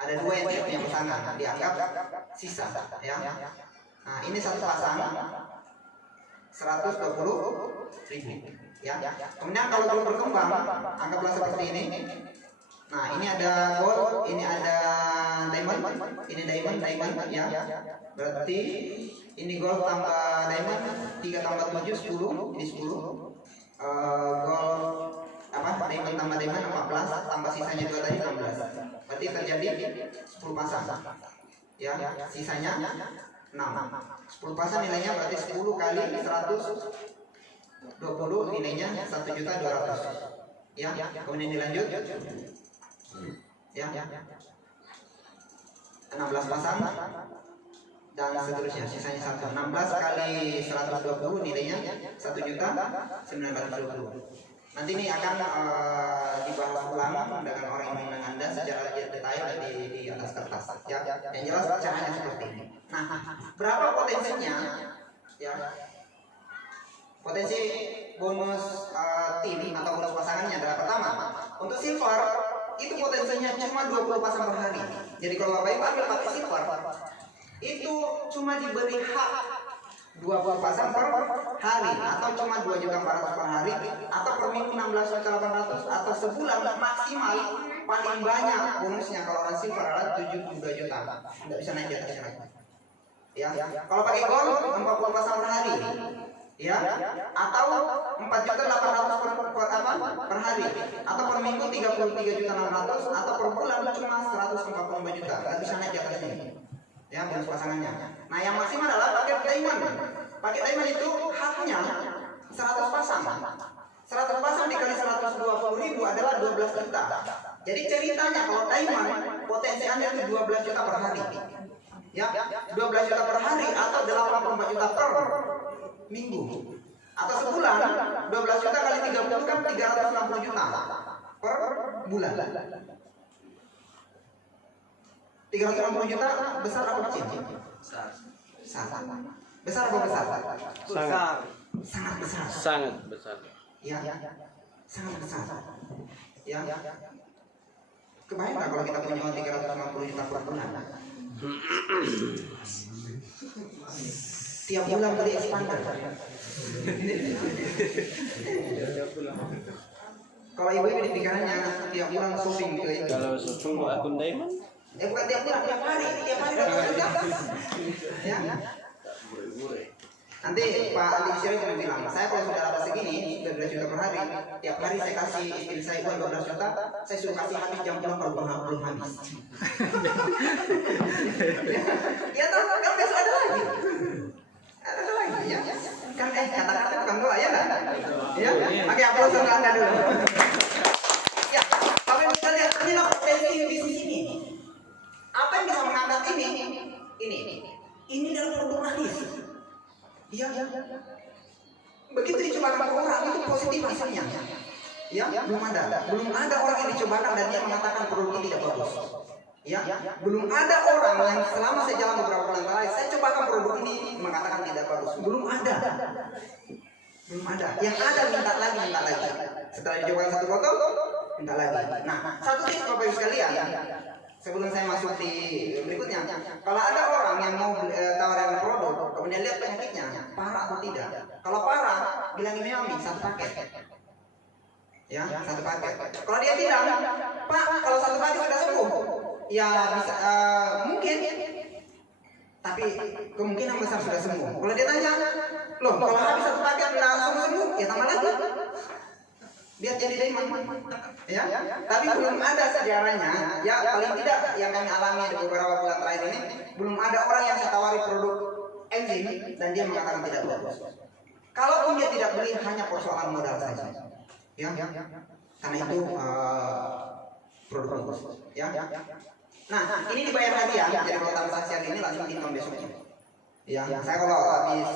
Ada 2 yang tidak punya pasangan, dianggap sisa ya. Nah, ini satu pasang 120.000 ya. Kemudian kalau belum berkembang, anggaplah seperti ini. Nah, ini ada gold, ini ada diamond, ini diamond ya. Berarti ini gold tambah diamond 3 tambah 7 10, ini 10. Gold diamond tambah diamond 14 tambah sisanya 2 tadi 16. Berarti terjadi 10 pasang. Ya, sisanya 6. 10 pasang nilainya berarti 10 kali 120 nilainya 1.200.000. Ya, kemudian dilanjut. Ya. 16 pasang dan seterusnya sisanya 1. 16 kali 120 nilainya 1.920.000. Nanti ini akan dibahas ulang dengan orang yang mengundang Anda secara detail di atas kertas. Ya, yang jelas caranya seperti ini. Nah, berapa potensinya? Ya, potensi bonus tim atau bonus pasangannya adalah pertama untuk silver itu potensinya cuma 20 pasang per hari. Jadi kalau Bapak Ibu ambil pakai silver itu cuma diberi hak 20 pasang per hari atau cuma 2.400.000 per hari atau per minggu 16.800 atau sebulan maksimal paling banyak bonusnya kalau orang silver adalah 72 juta. Tidak bisa naik di atasnya lagi. Ya, kalau pakai gold 40 pasang per hari. Ya, atau 4.800.000 per hari atau per minggu 33.600 atau per bulan cuma 145 juta. Tidak bisa naik di atasnya. Ya, bonus pasangannya. Nah, yang maksimal adalah paket diamond. Paket diamond itu haknya 100 pasang. 100 pasang dikali 120.000 adalah 12 juta. Jadi ceritanya kalau diamond potensi Anda itu 12 juta per hari. Ya, 12 juta per hari atau 84 juta per minggu. Atau sebulan 12 juta kali 30 kan 360 juta per bulan. 360 juta besar apa kecil? Besar. Besar apa besar? Sangat. Sangat besar. Sangat besar. Ya, sangat besar. Ya. Kebayang nggak kalau kita punya uang 360 juta per bulan? Tiap bulan beli expander. Kalau ibu-ibu di pikirannya tiap bulan shopping ke itu. Kalau shopping akun diamond? Bukan tiap bulan, tiap hari dapat ya. Nanti Pak Andi Syirah cuma bilang, saya kalau sudah dapat segini 12 juta per hari, tiap hari saya kasih istri saya uang 12 juta, saya suruh kasih habis jam pulang kalau belum habis. Ya terus kan besok ada lagi ya. Kan kata-kata bukan doa ya enggak? Ya. Oke, aplaus untuk Anda dulu. Ya, Bapak Ibu kita lihat ini loh potensi bisnis ini. Apa yang bisa mengangkat ini? Ini adalah produk manis. Iya. Begitu dicobakan ke orang itu positif hasilnya. Ya, belum ada orang yang dicobakan dan dia mengatakan produk ini tidak bagus. Ya, belum ada orang yang selama saya jalan beberapa bulan terakhir saya cobakan produk ini mengatakan tidak bagus. Belum ada. Yang ada minta lagi. Setelah dicobakan satu botol, minta lagi. Nah, satu tips Bapak Ibu sekalian. Sebelum saya masuk di berikutnya, kalau ada orang yang mau tawaran produk, kemudian lihat penyakitnya, parah atau tidak. Kalau parah, bilang ini satu paket. Ya, satu paket. Kalau dia bilang, Pak, kalau satu paket sudah sembuh, ya bisa mungkin, tapi kemungkinan besar sudah sembuh. Kalau dia tanya, loh, kalau habis satu paket langsung sembuh, ya tambah lagi. Biar jadi demand, ya. Tapi belum ada sejarahnya, ya paling tidak yang kami alami di beberapa bulan terakhir ini, belum ada orang yang saya tawari produk enzim dan dia mengatakan tidak bagus. Kalaupun dia tidak beli hanya persoalan modal saja, ya. Karena itu produk bagus, ya. Nah, ini dibayar hadiah, jadi kalau transaksi hari ini langsung income besoknya. Ya, saya kalau habis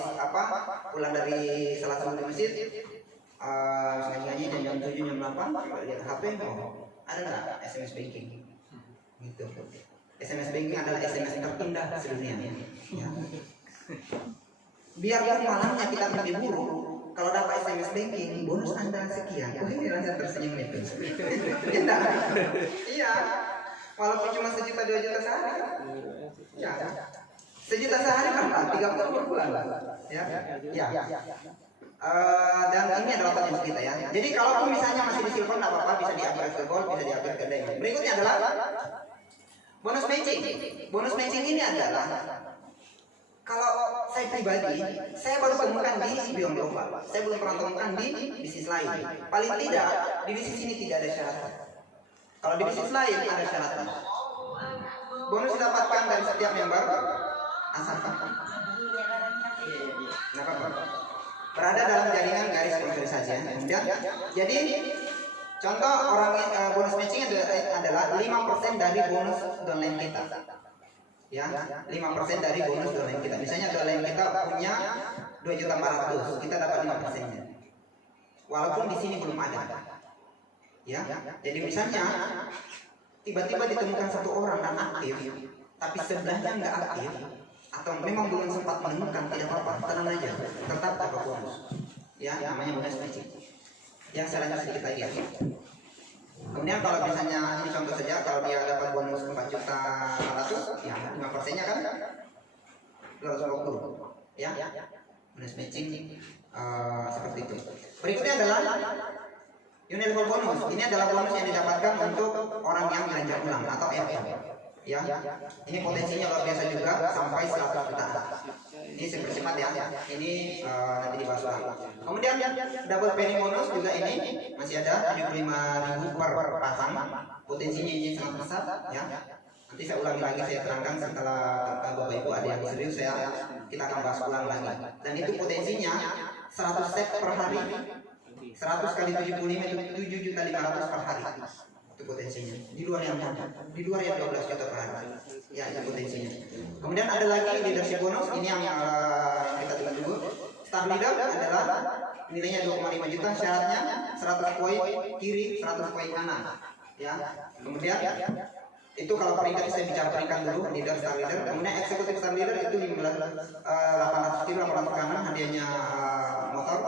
pulang dari salah satu masjid. Nyanyi jam 7 jam 8 lihat HP, ada nggak SMS banking gitu. SMS banking adalah SMS terindah sedunia ya. Biarpun malamnya kita mimpi buruk, kalau dapat SMS banking bonus Anda sekian, ini rasanya tersenyum itu. Iya, walaupun cuma 1 juta 2 juta sehari ya, 1 juta sehari berapa? 30 per bulan ya. Dan ini adalah potensi kita ya. Jadi kalau misalnya masih di silver nggak apa-apa, bisa diambil ke gold, bisa diambil ke diamond. Berikutnya adalah bonus matching. Bonus matching ini adalah kalau saya pribadi, saya baru temukan di Beyond Global. Saya belum pernah temukan di bisnis lain. Paling tidak di bisnis ini tidak ada syarat. Kalau di bisnis lain ada syaratnya. Bonus didapatkan dari setiap member asalkan berada dalam jaringan garis sponsor saja. Kemudian, jadi contoh orang bonus matching adalah 5% dari bonus downline kita. Ya, 5% dari bonus downline kita. Misalnya downline kita punya 2.400.000, kita dapat 5%-nya. Walaupun di sini belum ada. Ya, jadi misalnya tiba-tiba ditemukan satu orang yang aktif, tapi sebelahnya nggak aktif, atau memang belum sempat menemukan, tidak apa-apa, tenang aja, tetap dapat bonus. Ya, namanya bonus matching. Yang saya lanjut sedikit lagi ya. Kemudian kalau misalnya ini contoh saja, kalau dia dapat bonus 4.400.000, ya 5%-nya kan 220. Ya, bonus matching seperti itu. Berikutnya adalah unit level bonus. Ini adalah bonus yang didapatkan untuk orang yang belanja ulang atau FM. Ya, ini potensinya luar biasa juga sampai 100 juta. Ini saya percepat ya. Ini nanti dibahas lagi. Kemudian double penny bonus juga ini masih ada 75.000 per pasang. Potensinya ini sangat besar ya. Nanti saya ulangi lagi, saya terangkan setelah Bapak Ibu ada yang serius kita akan bahas ulang lagi. Dan itu potensinya 100 set per hari. 100 kali 75 itu 7.500.000 per hari. Itu potensinya. Di luar yang 12 juta per hari. Ya, itu potensinya. Kemudian ada lagi leadership bonus, ini yang kita tunggu dulu. Star leader adalah nilainya 2,5 juta, syaratnya 100 poin kiri, 100 poin kanan. Ya. Kemudian itu kalau peringkat, saya bicara peringkat dulu, leader, star leader. Kemudian eksekutif star leader itu 800 kilo, 800 kanan, hadiahnya motor.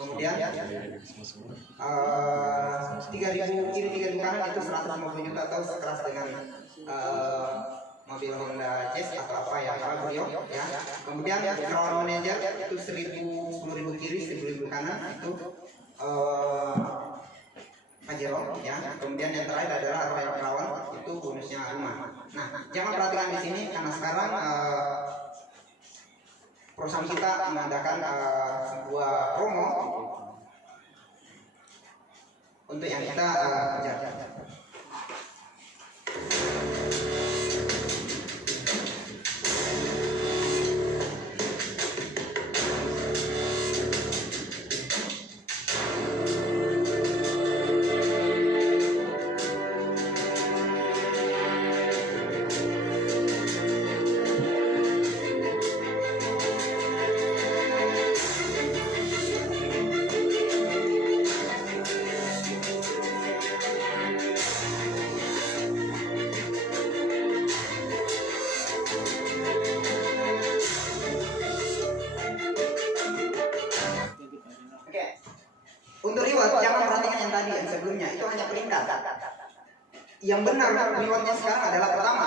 Kemudian 3.000 kiri, 3.000 kanan itu 150 juta atau sekelas dengan mobil Honda Jazz atau apa ya, beliau ya. Kemudian ground manager itu 10.000 kiri, 10.000 kanan itu Pajero ya. Kemudian yang terakhir adalah Royal Crown, itu bonusnya rumah. Nah, jangan perhatikan di sini karena sekarang perusahaan kita mengadakan sebuah promo untuk yang kita kerjakan. Untuk riwayat jangan perhatikan yang tadi yang sebelumnya, itu hanya peringkat. Yang benar riwayatnya sekarang adalah pertama,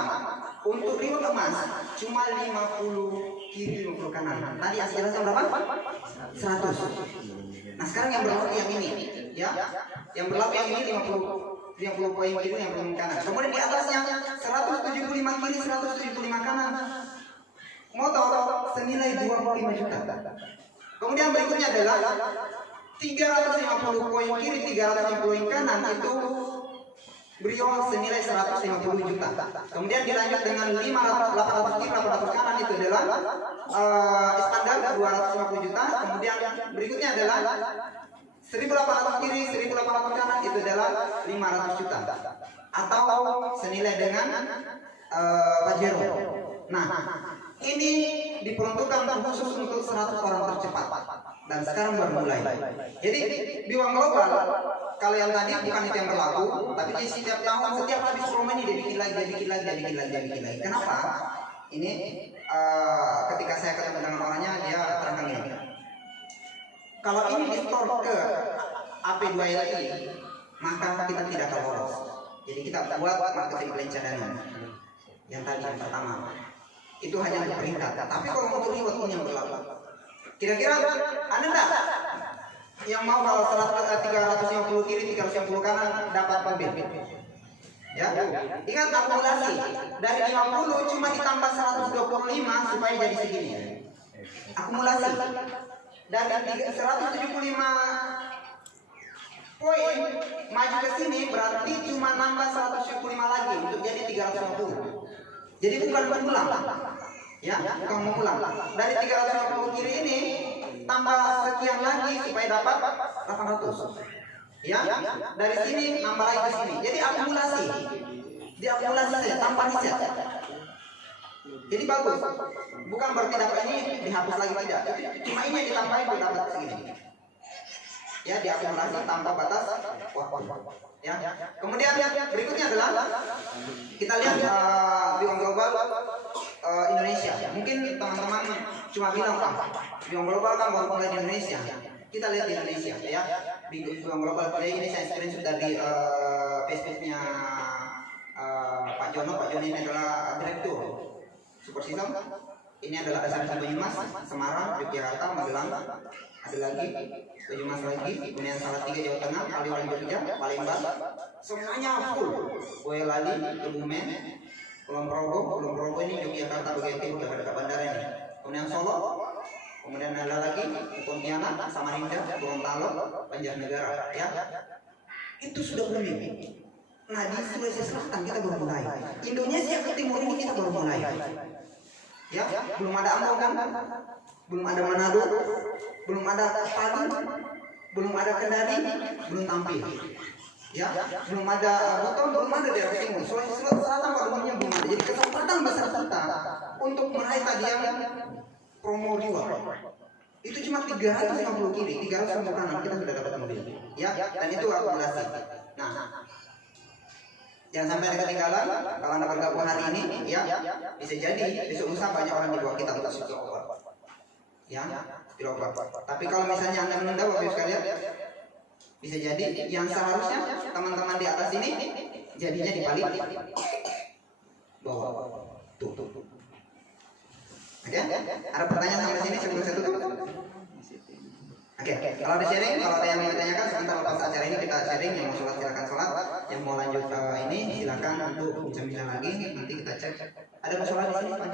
untuk riwayat emas cuma 50 kiri 50 kanan. Tadi yang saya jelaskan berapa? 100. Nah sekarang yang berlaku yang ini, ya, yang berlaku yang ini 50 poin kiri 50 kanan. Kemudian di atasnya 175 kiri 175 kanan. Motor senilai 25 juta. Kemudian berikutnya adalah 350 poin kiri 350 poin kanan, itu Brio senilai 150 juta. Kemudian dilanjut dengan 800 kiri 800 kanan, itu adalah Iskandar 250 juta. Kemudian berikutnya adalah 1800 kiri 1800 kanan, itu adalah 500 juta atau senilai dengan Pajero. Nah, ini diperuntukkan khusus untuk 100 orang tercepat dan sekarang baru mulai. Jadi di uang global, kalau yang tadi bukan itu yang berlaku, tapi di setiap tahun, setiap habis promo ini dia bikin lagi. Kenapa? Ini ketika saya ketemu dengan orangnya, dia terangkan ini. Kalau ini di store ke AP2LI, maka kita tidak akan lolos. Jadi kita buat marketing plan cadangan. Yang tadi yang pertama itu hanya untuk peringkat. Tapi kalau untuk riwayat ini yang berlaku, kira-kira ada enggak yang mau kalau 350 kiri 350 kanan dapat mobil? Ya, ingat akumulasi dari 50 cuma ditambah 125 supaya jadi segini. Akumulasi dari 175 poin maju ke sini berarti cuma nambah 175 lagi untuk jadi 350. Jadi bukan mengulang, ya, bukan mengulang. Dari 350 kiri ini tambah sekian lagi supaya dapat 800. Ya, dari sini nambah lagi ke sini. Jadi akumulasi, diakumulasi saja tanpa riset. Jadi bagus. Bukan berarti dapat ini dihapus lagi tidak. Cuma ini yang ditambahin untuk dapat segini. Ya, diakumulasi tanpa batas waktu. Ya. Kemudian berikutnya adalah kita lihat di uang global Indonesia. Mungkin teman-teman cuma bilang Pak, di uang global kan baru mulai di Indonesia. Kita lihat di Indonesia, ya. Di uang global ini saya screenshot dari Facebooknya Pak Jono. Pak Jono ini adalah direktur Super System. Ini adalah dasar Banyumas, Semarang, Yogyakarta, Magelang. Ada lagi Banyumas lagi, kemudian Salatiga Jawa Tengah, Kaliwaran Jogja, Palembang, semuanya full. Boyolali, Kebumen, Kulon Progo ini Yogyakarta bagian timur dekat bandara ini. Kemudian Solo, kemudian ada lagi Pontianak, Samarinda, Gorontalo, Banjarnegara, ya. Itu sudah belum ini. Nah di Sulawesi Selatan kita baru mulai. Indonesia ke timur ini kita baru mulai. Ya, belum ada Ambon kan? Belum ada Manado, belum ada Palu, belum ada Kendari, belum tampil. Ya, belum ada Buton, belum ada daerah timur. Sulawesi Selatan barunya belum ada. Jadi kesempatan besar kita untuk meraih tadian promo riwayat itu cuma 350 kiri, 350 kanan kita sudah dapat mobil. Ya, dan itu akumulasi. Nah, jangan sampai ada ketinggalan. Kalau Anda bergabung hari ini, ya, bisa jadi besok lusa banyak orang di bawah kita untuk skill over. Ya, skill over. Tapi kalau misalnya Anda menunda, Bapak Ibu sekalian, bisa jadi yang seharusnya teman-teman di atas ini jadinya di paling bawah. Tuh. Oke? Ada pertanyaan sampai sini sebelum saya tutup? Oke, kalau ada sharing, kalau ada yang mau ditanyakan sebentar lepas acara ini kita sharing. Yang mau sholat silakan sholat, yang mau lanjut ini silakan untuk bincang-bincang lagi. Nanti kita cek. Ada masalah di sini, Pak?